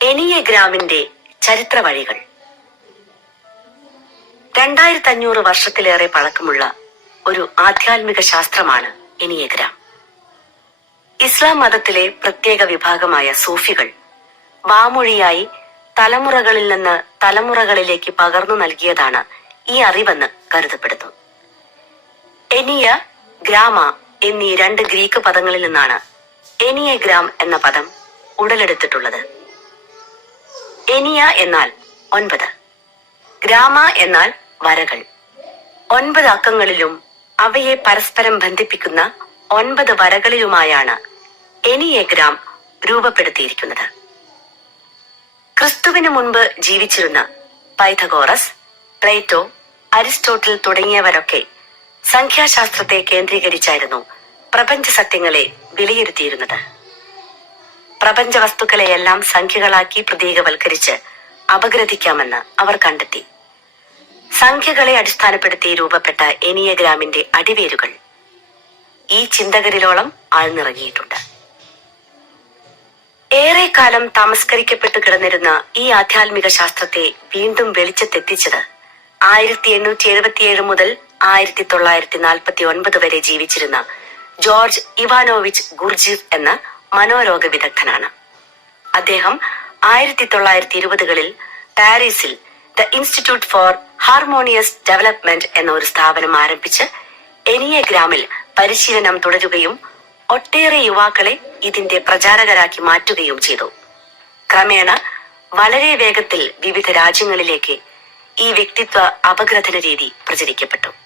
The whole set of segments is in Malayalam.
എനിയഗ്രാമിന്റെ ചരിത്ര വഴികൾ രണ്ടായിരത്തി അഞ്ഞൂറ് വർഷത്തിലേറെ പഴക്കമുള്ള ഒരു ആധ്യാത്മിക ശാസ്ത്രമാണ് എനിയഗ്രാം ഇസ്ലാം മതത്തിലെ പ്രത്യേക വിഭാഗമായ സൂഫികൾ വാമൊഴിയായി തലമുറകളിൽ നിന്ന് തലമുറകളിലേക്ക് പകർന്നു നൽകിയതാണ് ഈ അറിവെന്ന് കരുതപ്പെടുന്നു. എനിയ ഗ്രാമ എന്നീ രണ്ട് ഗ്രീക്ക് പദങ്ങളിൽ നിന്നാണ് എനിയഗ്രാം എന്ന പദം ഉടലെടുത്തിട്ടുള്ളത്. എനിയ എന്നാൽ ഒൻപത്. ഗ്രാമ എന്നാൽ വരകൾ. ഒൻപത് അക്കങ്ങളിലും അവയെ പരസ്പരം ബന്ധിപ്പിക്കുന്ന ഒൻപത് വരകളിലുമായാണ് എനിയഗ്രാം രൂപപ്പെടുത്തിയിരിക്കുന്നത്. ക്രിസ്തുവിന് മുൻപ് ജീവിച്ചിരുന്ന പൈഥഗോറസ് പ്ലേറ്റോ അരിസ്റ്റോട്ടിൽ തുടങ്ങിയവരൊക്കെ സംഖ്യാശാസ്ത്രത്തെ കേന്ദ്രീകരിച്ചായിരുന്നു പ്രപഞ്ച സത്യങ്ങളെ വിലയിരുത്തിയിരുന്നത്. പ്രപഞ്ച വസ്തുക്കളെയെല്ലാം സംഖ്യകളാക്കി പ്രതീകവൽക്കരിച്ച് അപഗ്രഥിക്കാമെന്ന് അവർ കണ്ടെത്തി. സംഖ്യകളെ അടിസ്ഥാനപ്പെടുത്തി രൂപപ്പെട്ട എനിയഗ്രാമിന്റെ അടിവേരുകൾ ഈ ചിന്തകരിലോളം ആഴ്ന്നിറങ്ങിയിട്ടുണ്ട്. ഏറെക്കാലം താമസ്കരിക്കപ്പെട്ടു കിടന്നിരുന്ന ഈ ആധ്യാത്മിക ശാസ്ത്രത്തെ വീണ്ടും വെളിച്ചത്തെത്തിച്ചത് ആയിരത്തി എണ്ണൂറ്റി എഴുപത്തിയേഴ് മുതൽ ആയിരത്തി തൊള്ളായിരത്തി നാൽപ്പത്തി ഒൻപത് വരെ ജീവിച്ചിരുന്ന ജോർജ് ഇവാനോവിച്ച് ഗുർജീവ് എന്ന മനോരോഗ വിദഗ്ധനാണ്. അദ്ദേഹം ആയിരത്തി തൊള്ളായിരത്തി ഇരുപതുകളിൽ പാരീസിൽ the institute for harmonious development എന്ന ഒരു സ്ഥാപനം ആരംഭിച്ച് എനിയഗ്രാമിൽ പരിശീലനം തുടരുകയും ഒട്ടേറെ യുവാക്കളെ ഇതിന്റെ പ്രചാരകരാക്കി മാറ്റുകയും ചെയ്തു. ക്രമേണ വളരെ വേഗത്തിൽ വിവിധ രാജ്യങ്ങളിലേക്ക് ഈ വ്യക്തിത്വ അപഗ്രഥന രീതി പ്രചരിക്കപ്പെട്ടു.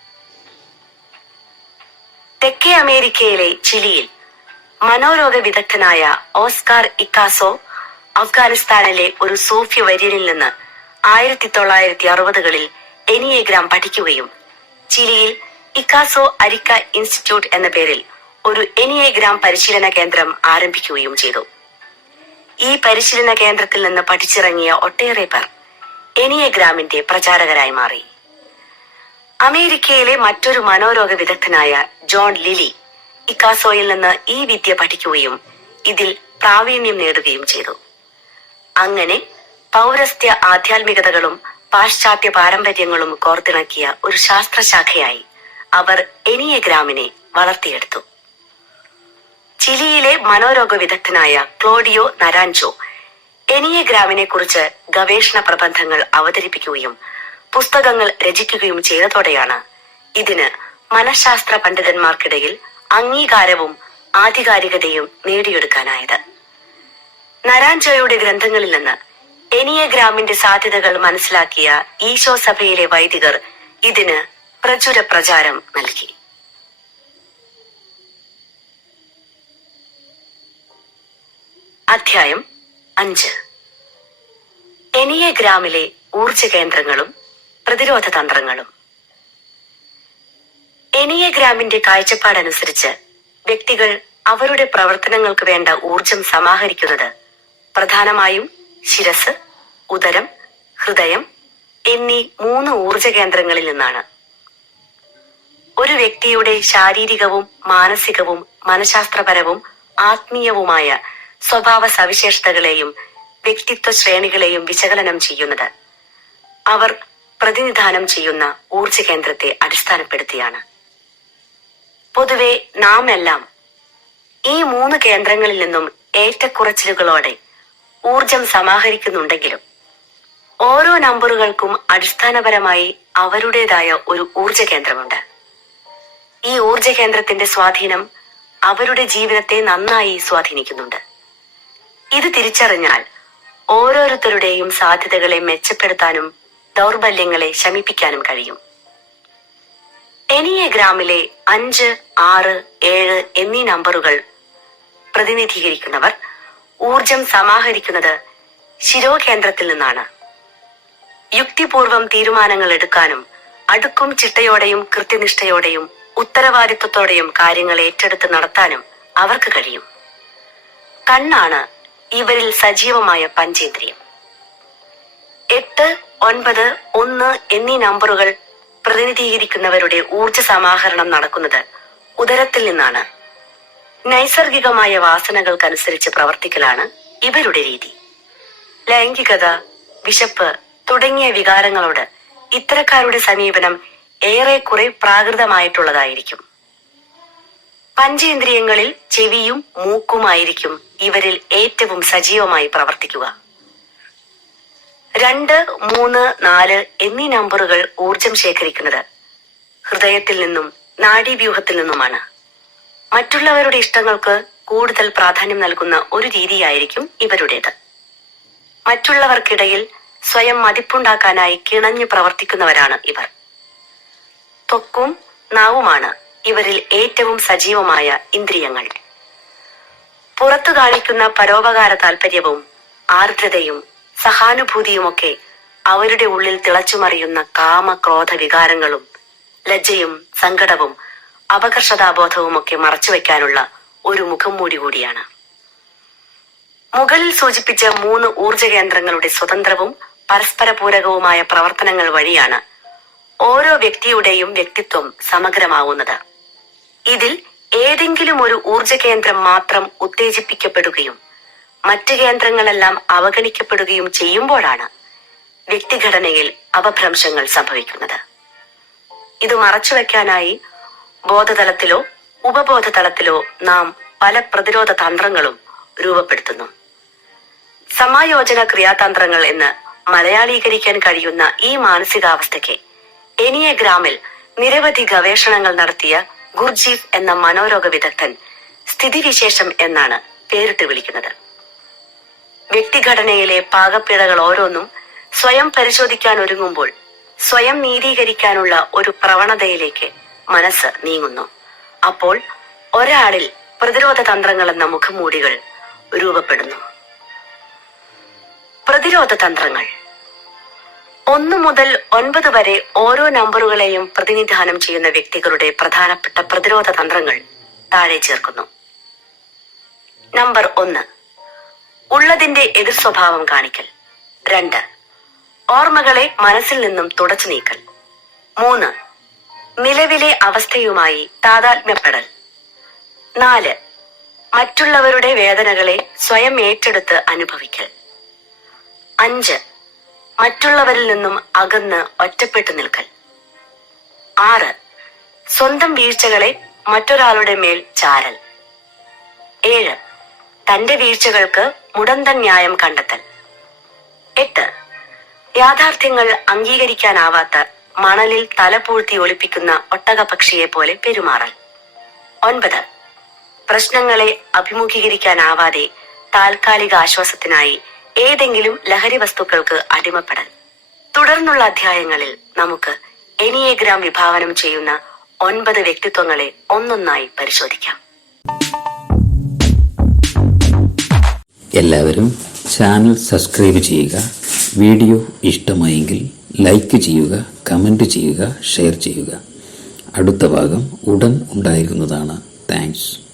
തെക്കേ അമേരിക്കയിലെ ചിലിയിൽ മനോരോഗ വിദഗ്ധനായ ഓസ്കാർ ഇക്കാസോ അഫ്ഗാനിസ്ഥാനിലെ ഒരു സൂഫി വര്യനിൽ നിന്ന് ആയിരത്തി തൊള്ളായിരത്തി അറുപതുകളിൽ എനിയഗ്രാം പഠിക്കുകയും ചിലിയിൽ ഇക്കാസോ അരിക്ക ഇൻസ്റ്റിറ്റ്യൂട്ട് എന്ന പേരിൽ ഒരു എനിയഗ്രാം പരിശീലന കേന്ദ്രം ആരംഭിക്കുകയും ചെയ്തു. ഈ പരിശീലന കേന്ദ്രത്തിൽ നിന്ന് പഠിച്ചിറങ്ങിയ ഒട്ടേറെ പേർ എനിയഗ്രാമിന്റെ പ്രചാരകരായി മാറി. അമേരിക്കയിലെ മറ്റൊരു മനോരോഗ വിദഗ്ധനായ ജോൺ ലിലി ഇക്കാസോയിൽ നിന്ന് ഈ വിദ്യ പഠിക്കുകയും ഇതിൽ പ്രാവീണ്യം നേടുകയും ചെയ്തു. അങ്ങനെ പൗരസ്ത്യ ആധ്യാത്മികതകളും പാശ്ചാത്യ പാരമ്പര്യങ്ങളും കോർത്തിണക്കിയ ഒരു ശാസ്ത്രശാഖയായി അവർ എനിയഗ്രാമിനെ വളർത്തിയെടുത്തു. ചിലിയിലെ മനോരോഗ വിദഗ്ധനായ ക്ലോഡിയോ നരാൻജോ എനിയഗ്രാമിനെ കുറിച്ച് ഗവേഷണ പ്രബന്ധങ്ങൾ അവതരിപ്പിക്കുകയും പുസ്തകങ്ങൾ രചിക്കുകയും ചെയ്തതോടെയാണ് ഇതിന് മനഃശാസ്ത്ര പണ്ഡിതന്മാർക്കിടയിൽ അംഗീകാരവും ആധികാരികതയും നേടിയെടുക്കാനായത്. നരാൻജോയുടെ ഗ്രന്ഥങ്ങളിൽ നിന്ന് എനിയഗ്രാമിന്റെ സാധ്യതകൾ മനസ്സിലാക്കിയ ഈശോ സഭയിലെ വൈദികർ ഇതിന് പ്രചുര പ്രചാരം നൽകി. അധ്യായം അഞ്ച്. എനിയഗ്രാമിലെ ഊർജ കേന്ദ്രങ്ങളും പ്രതിരോധ തന്ത്രങ്ങളും. എനിയഗ്രാമിന്റെ കാഴ്ചപ്പാടനുസരിച്ച് വ്യക്തികൾ അവരുടെ പ്രവർത്തനങ്ങൾക്ക് വേണ്ട ഊർജം സമാഹരിക്കുന്നത് പ്രധാനമായും ശിരസ് ഉദരം ഹൃദയം എന്നീ മൂന്ന് ഊർജ കേന്ദ്രങ്ങളിൽ നിന്നാണ്. ഒരു വ്യക്തിയുടെ ശാരീരികവും മാനസികവും മനഃശാസ്ത്രപരവും ആത്മീയവുമായ സ്വഭാവ സവിശേഷതകളെയും വ്യക്തിത്വ ശ്രേണികളെയും വിശകലനം ചെയ്യുന്നത്. അവർ പ്രതിനിധാനം ചെയ്യുന്ന ഊർജ കേന്ദ്രത്തെ അടിസ്ഥാനപ്പെടുത്തിയാണ്. പൊതുവെ നാം എല്ലാം ഈ മൂന്ന് കേന്ദ്രങ്ങളിൽ നിന്നും ഏറ്റക്കുറച്ചിലുകളോടെ ഊർജം സമാഹരിക്കുന്നുണ്ടെങ്കിലും ഓരോ നമ്പറുകൾക്കും അടിസ്ഥാനപരമായി അവരുടേതായ ഒരു ഊർജ കേന്ദ്രമുണ്ട് ഈ ഊർജ കേന്ദ്രത്തിന്റെ സ്വാധീനം അവരുടെ ജീവിതത്തെ നന്നായി സ്വാധീനിക്കുന്നുണ്ട്. ഇത് തിരിച്ചറിഞ്ഞാൽ ഓരോരുത്തരുടെയും സാധ്യതകളെ മെച്ചപ്പെടുത്താനും ദൗർബല്യങ്ങളെ ശമിപ്പിക്കാനും കഴിയും. എനിയഗ്രാമിലെ അഞ്ച് ആറ് ഏഴ് എന്നീ നമ്പറുകൾ പ്രതിനിധീകരിക്കുന്നവർ ഊർജം സമാഹരിക്കുന്നത് ശിരോകേന്ദ്രത്തിൽ നിന്നാണ്. യുക്തിപൂർവം തീരുമാനങ്ങൾ എടുക്കാനും അടുക്കും ചിട്ടയോടെയും കൃത്യനിഷ്ഠയോടെയും ഉത്തരവാദിത്വത്തോടെയും കാര്യങ്ങൾ ഏറ്റെടുത്ത് നടത്താനും അവർക്ക് കഴിയും. കണ്ണാണ് ഇവരിൽ സജീവമായ പഞ്ചേന്ദ്രിയം. എട്ട് ഒൻപത് ഒന്ന് എന്നീ നമ്പറുകൾ പ്രതിനിധീകരിക്കുന്നവരുടെ ഊർജ സമാഹരണം നടക്കുന്നത് ഉദരത്തിൽ നിന്നാണ്. നൈസർഗികമായ വാസനകൾക്കനുസരിച്ച് പ്രവർത്തിക്കലാണ് ഇവരുടെ രീതി. ലൈംഗികത വിശപ്പ് തുടങ്ങിയ വികാരങ്ങളോട് ഇത്തരക്കാരുടെ സമീപനം ഏറെക്കുറെ പ്രാകൃതമായിട്ടുള്ളതായിരിക്കും. പഞ്ചേന്ദ്രിയങ്ങളിൽ ചെവിയും മൂക്കുമായിരിക്കും ഇവരിൽ ഏറ്റവും സജീവമായി പ്രവർത്തിക്കുക. രണ്ട് മൂന്ന് നാല് എന്നീ നമ്പറുകൾ ഊർജം ശേഖരിക്കുന്നത് ഹൃദയത്തിൽ നിന്നും നാഡീവ്യൂഹത്തിൽ നിന്നുമാണ്. മറ്റുള്ളവരുടെ ഇഷ്ടങ്ങൾക്ക് കൂടുതൽ പ്രാധാന്യം നൽകുന്ന ഒരു രീതിയായിരിക്കും ഇവരുടേത്. മറ്റുള്ളവർക്കിടയിൽ സ്വയം മതിപ്പുണ്ടാക്കാനായി കിണഞ്ഞു പ്രവർത്തിക്കുന്നവരാണ് ഇവർ. ത്വക്കും നാവുമാണ് ഇവരിൽ ഏറ്റവും സജീവമായ ഇന്ദ്രിയങ്ങൾ. പുറത്തു കാണിക്കുന്ന പരോപകാര താൽപര്യവും ആർദ്രതയും സഹാനുഭൂതിയുമൊക്കെ അവരുടെ ഉള്ളിൽ തിളച്ചുമറിയുന്ന കാമ ക്രോധ വികാരങ്ങളും ലജ്ജയും സങ്കടവും അപകർഷതാബോധവുമൊക്കെ മറച്ചുവെക്കാനുള്ള ഒരു മുഖം മൂടി കൂടിയാണ്. മുകളിൽ സൂചിപ്പിച്ച മൂന്ന് ഊർജ കേന്ദ്രങ്ങളുടെ സ്വതന്ത്രവും പരസ്പര പൂരകവുമായ പ്രവർത്തനങ്ങൾ വഴിയാണ് ഓരോ വ്യക്തിയുടെയും വ്യക്തിത്വം സമഗ്രമാവുന്നത്. ഇതിൽ ഏതെങ്കിലും ഒരു ഊർജ കേന്ദ്രം മാത്രം ഉത്തേജിപ്പിക്കപ്പെടുകയും മറ്റ് കേന്ദ്രങ്ങളെല്ലാം അവഗണിക്കപ്പെടുകയും ചെയ്യുമ്പോഴാണ് വ്യക്തിഘടനയിൽ അപഭ്രംശങ്ങൾ സംഭവിക്കുന്നത്. ഇത് മറച്ചുവെക്കാനായി ബോധതലത്തിലോ ഉപബോധതലത്തിലോ നാം പല പ്രതിരോധ തന്ത്രങ്ങളും രൂപപ്പെടുത്തുന്നു. സമായോജന ക്രിയാതന്ത്രങ്ങൾ എന്ന് മലയാളീകരിക്കാൻ കഴിയുന്ന ഈ മാനസികാവസ്ഥയ്ക്ക് എനിയഗ്രാമിൽ നിരവധി ഗവേഷണങ്ങൾ നടത്തിയ ഗുർജീഫ് എന്ന മനോരോഗ വിദഗ്ധൻ സ്ഥിതിവിശേഷം എന്നാണ് പേരിട്ട് വിളിക്കുന്നത്. വ്യക്തിഘടനയിലെ പാകപ്പിഴകൾ ഓരോന്നും സ്വയം പരിശോധിക്കാൻ ഒരുങ്ങുമ്പോൾ സ്വയം നീതീകരിക്കാനുള്ള ഒരു പ്രവണതയിലേക്ക് മനസ്സ് നീങ്ങുന്നു. അപ്പോൾ ഒരാളിൽ പ്രതിരോധ തന്ത്രങ്ങൾ എന്ന മുഖംമൂടികൾ രൂപപ്പെടുന്നു. പ്രതിരോധ തന്ത്രങ്ങൾ. ഒന്നു മുതൽ ഒൻപത് വരെ ഓരോ നമ്പറുകളെയും പ്രതിനിധാനം ചെയ്യുന്ന വ്യക്തികളുടെ പ്രധാനപ്പെട്ട പ്രതിരോധ തന്ത്രങ്ങൾ താഴെ ചേർക്കുന്നു. നമ്പർ ഒന്ന്. ഉള്ളതിന്റെ എതിർ സ്വഭാവം കാണിക്കൽ. രണ്ട് ഓർമ്മകളെ മനസ്സിൽ നിന്നും തുടച്ചു നീക്കൽ. മൂന്ന് നിലവിലെ അവസ്ഥയുമായി താതാത്മ്യപ്പെടൽ. നാല് മറ്റുള്ളവരുടെ വേദനകളെ സ്വയം ഏറ്റെടുത്ത് അനുഭവിക്കൽ. അഞ്ച് മറ്റുള്ളവരിൽ നിന്നും അകന്ന് ഒറ്റപ്പെട്ടു നിൽക്കൽ. ആറ് സ്വന്തം വീഴ്ചകളെ മറ്റൊരാളുടെ മേൽ ചാരൽ. ഏഴ് തന്റെ വീഴ്ചകൾക്ക് മുടന്തൻ ന്യായം കണ്ടെത്തൽ. എട്ട്. യാഥാർത്ഥ്യങ്ങൾ അംഗീകരിക്കാനാവാത്ത മണലിൽ തലപൂഴ്ത്തി ഒളിപ്പിക്കുന്ന ഒട്ടകപക്ഷിയെ പോലെ പെരുമാറൽ. ഒൻപത്. പ്രശ്നങ്ങളെ അഭിമുഖീകരിക്കാനാവാതെ താൽക്കാലിക ആശ്വാസത്തിനായി ഏതെങ്കിലും ലഹരി വസ്തുക്കൾക്ക് അടിമപ്പെടൽ. തുടർന്നുള്ള അധ്യായങ്ങളിൽ നമുക്ക് എനിയഗ്രാം വിഭാവനം ചെയ്യുന്ന ഒൻപത് വ്യക്തിത്വങ്ങളെ ഒന്നൊന്നായി പരിശോധിക്കാം. എല്ലാവരും ചാനൽ സബ്സ്ക്രൈബ് ചെയ്യുക. വീഡിയോ ഇഷ്ടമായെങ്കിൽ ലൈക്ക് ചെയ്യുക കമന്റ് ചെയ്യുക ഷെയർ ചെയ്യുക. അടുത്ത ഭാഗം ഉടൻ ഉണ്ടായിരിക്കുന്നതാണ്. താങ്ക്സ്.